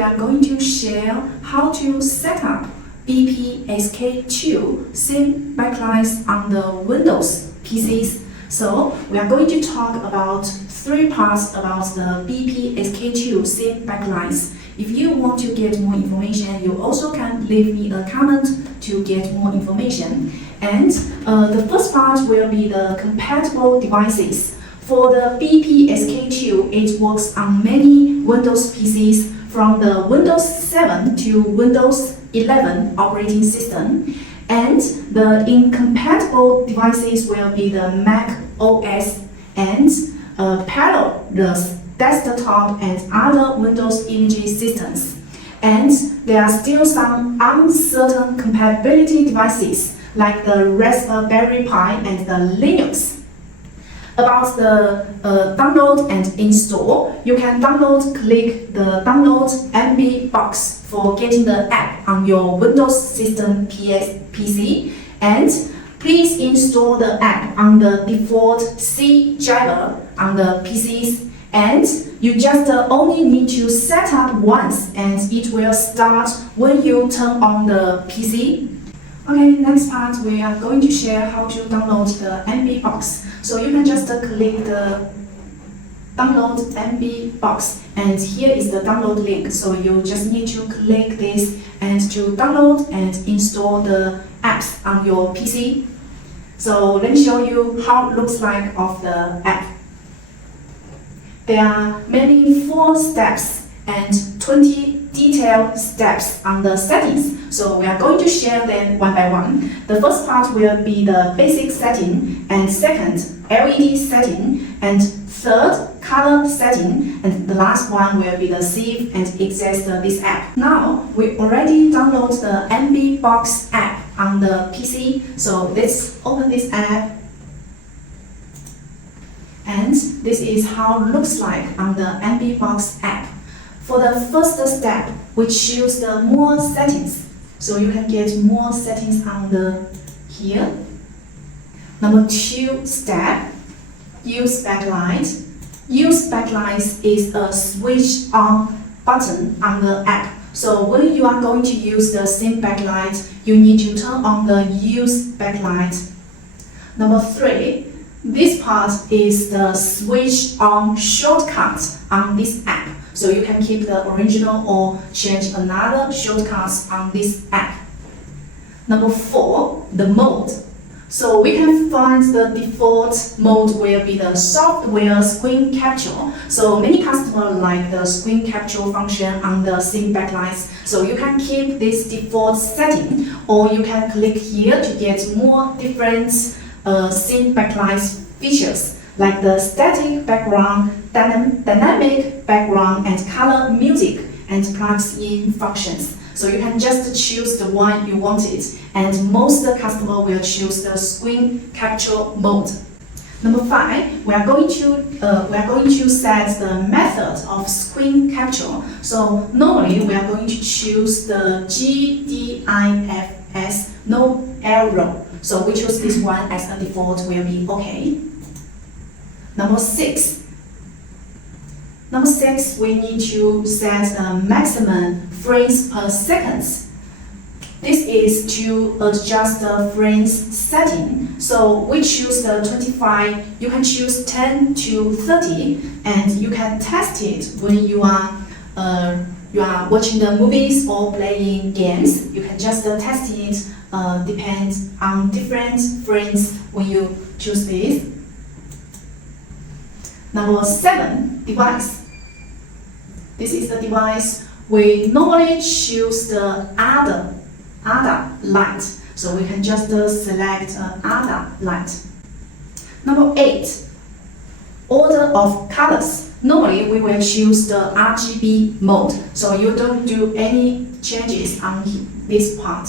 we are going to share how to set up BPSK2 SIM backlights on the Windows PCs. So we are going to talk about 3 parts about the BPSK2 SIM backlights. If you want to get more information, you also can leave me a comment to get more information. And the first part will be the compatible devices. For the BPSK2, it works on many Windows PCs from the Windows 7 to Windows 11 operating system. And the incompatible devices will be the Mac OS and parallel desktop and other Windows imaging systems. And there are still some uncertain compatibility devices like the Raspberry Pi and the Linux. About the download and install, you can click the download MB box for getting the app on your Windows system PC, and please install the app on the default C driver on the PCs, and you just only need to set up once and it will start when you turn on the PC. Okay, next part we are going to share how to download the MB box. So you can just click the download MB box, and here is the download link. So you just need to click this and to download and install the apps on your PC. So let me show you how it looks like of the app. There are mainly 4 steps and 20 detailed steps on the settings. So we are going to share them one by one. The first part will be the basic setting, and second, LED setting, and third, color setting, and the last one will be the save and exit this app. Now, we already download the MB Box app on the PC. So let's open this app. And this is how it looks like on the MB Box app. For the first step, we choose the more settings. So you can get more settings on the here. Number 2 step, use backlight. Use backlights is a switch on button on the app. So when you are going to use the SIM backlight, you need to turn on the use backlight. Number 3, this part is the switch on shortcut on this app. So you can keep the original or change another shortcuts on this app. Number 4, the mode. So we can find the default mode will be the software screen capture. So many customers like the screen capture function on the SIM backlights. So you can keep this default setting, or you can click here to get more different SIM backlights features, like the static background, dynamic background, and color music and plugs-in functions. So you can just choose the one you wanted, and most customers will choose the screen capture mode. Number 5, we are going to set the method of screen capture. So normally we are going to choose the GDIFS no error. So we choose this one as the default will be okay. Number 6, we need to set the maximum frames per second. This is to adjust the frames setting. So we choose the 25, you can choose 10 to 30, and you can test it when you are watching the movies or playing games. You can just test it, depends on different frames when you choose this. Number 7, device. This is the device we normally choose the other light. So we can just select other light. Number 8, order of colors. Normally we will choose the RGB mode. So you don't do any changes on this part.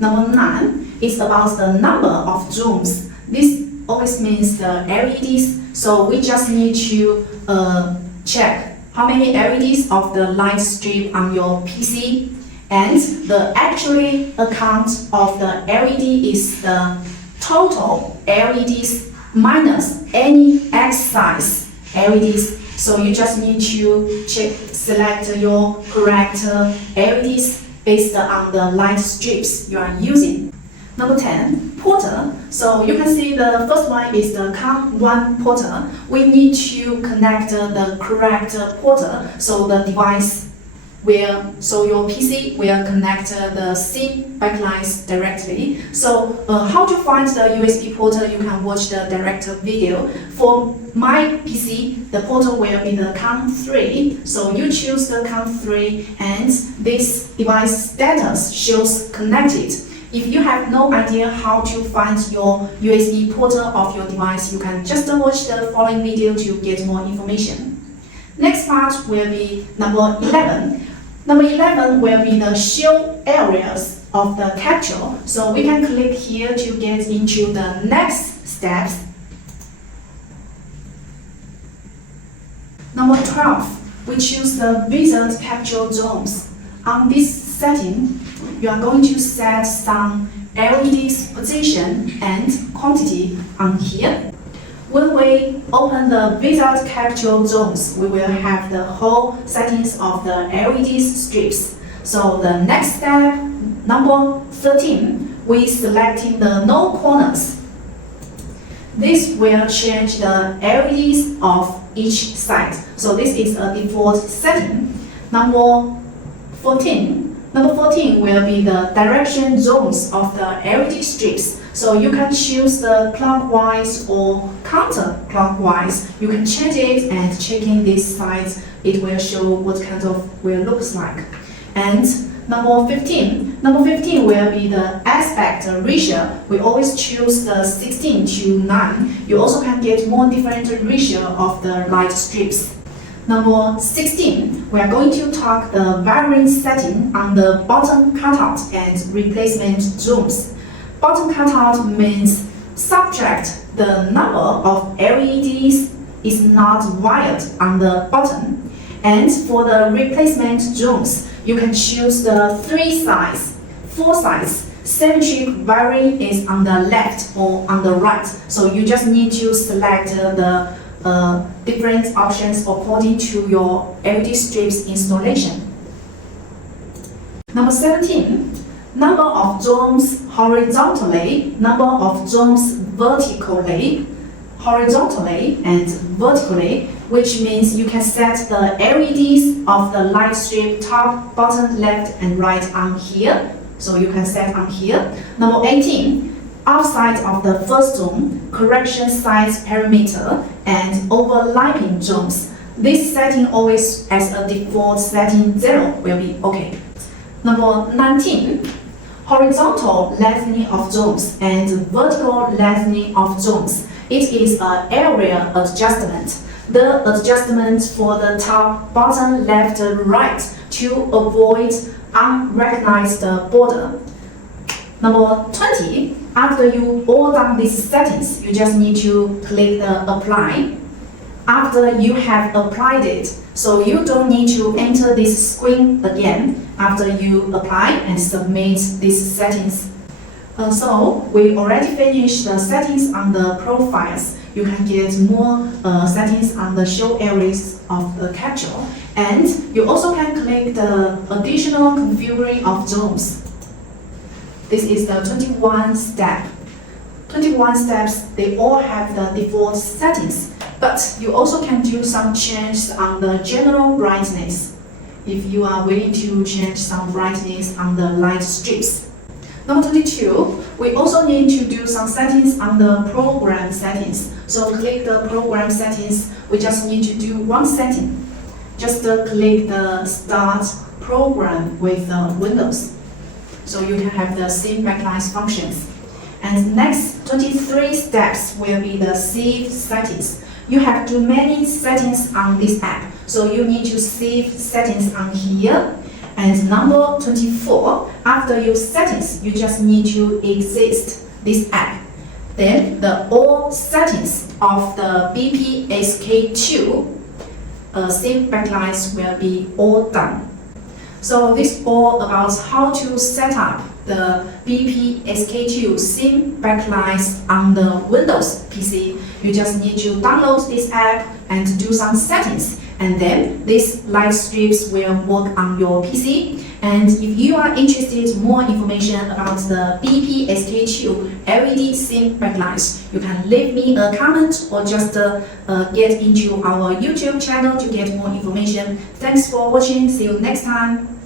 Number 9 is about the number of zooms. This always means the LEDs. So we just need to check how many LEDs of the light strip on your PC, and the actually account of the LED is the total LEDs minus any X size LEDs. So you just need to select your correct LEDs based on the light strips you are using. Number 10, porter. So you can see the first one is the COM1 porter. We need to connect the correct porter so the device so your PC will connect the SIM backlights directly. So how to find the USB porter, you can watch the direct video. For my PC, the porter will be the COM3. So you choose the COM3 and this device status shows connected. If you have no idea how to find your USB porter of your device, you can just watch the following video to get more information. Next part will be number 11. Number 11 will be the show areas of the capture. So we can click here to get into the next steps. Number 12, we choose the wizard capture zones. On this setting, you are going to set some LEDs position and quantity on here. When we open the wizard capture zones, we will have the whole settings of the LED strips. So the next step, number 13, we selecting the no corners. This will change the LEDs of each side. So this is a default setting. Number 14 will be the direction zones of the LED strips. So you can choose the clockwise or counterclockwise. You can change it and checking these sides, it will show what kind of will looks like. And number 15 will be the aspect ratio. We always choose the 16:9. You also can get more different ratio of the light strips. Number 16, we are going to talk the variant setting on the bottom cutout and replacement zones. Bottom cutout means subtract the number of LEDs is not wired on the bottom. And for the replacement zones, you can choose the 3 sides, 4 sides. Symmetric variant is on the left or on the right. So you just need to select the different options according to your LED strips installation. Number 17, number of zones horizontally, number of zones vertically, horizontally and vertically, which means you can set the LEDs of the light strip top, bottom, left and right on here. So you can set on here. Number 18, outside of the first zone, correction size parameter and overlapping zones. This setting always as a default setting 0 will be okay. Number 19, horizontal lengthening of zones and vertical lengthening of zones. It is an area adjustment. The adjustment for the top, bottom, left, right to avoid unrecognized border. Number 20, after you all done these settings, you just need to click the apply. After you have applied it, so you don't need to enter this screen again after you apply and submit these settings. So we already finished the settings on the profiles. You can get more settings on the show areas of the capture, and you also can click the additional configuring of zones. This is the 21 step. 21 steps, they all have the default settings, but you also can do some changes on the general brightness if you are willing to change some brightness on the light strips. Number 22, we also need to do some settings on the program settings. So click the program settings, we just need to do one setting. Just click the start program with Windows. So you can have the same backlights functions. And next 23 steps will be the save settings. You have too many settings on this app, so you need to save settings on here. And number 24, after your settings, you just need to exit this app. Then the all settings of the BPSK2 save backlights will be all done. So this is all about how to set up the BPSK2 SIM backlights on the Windows PC. You just need to download this app and do some settings, and then these light strips will work on your PC. And if you are interested in more information about the BPSK2 LED SIM backlights, you can leave me a comment or just get into our YouTube channel to get more information. Thanks for watching. See you next time.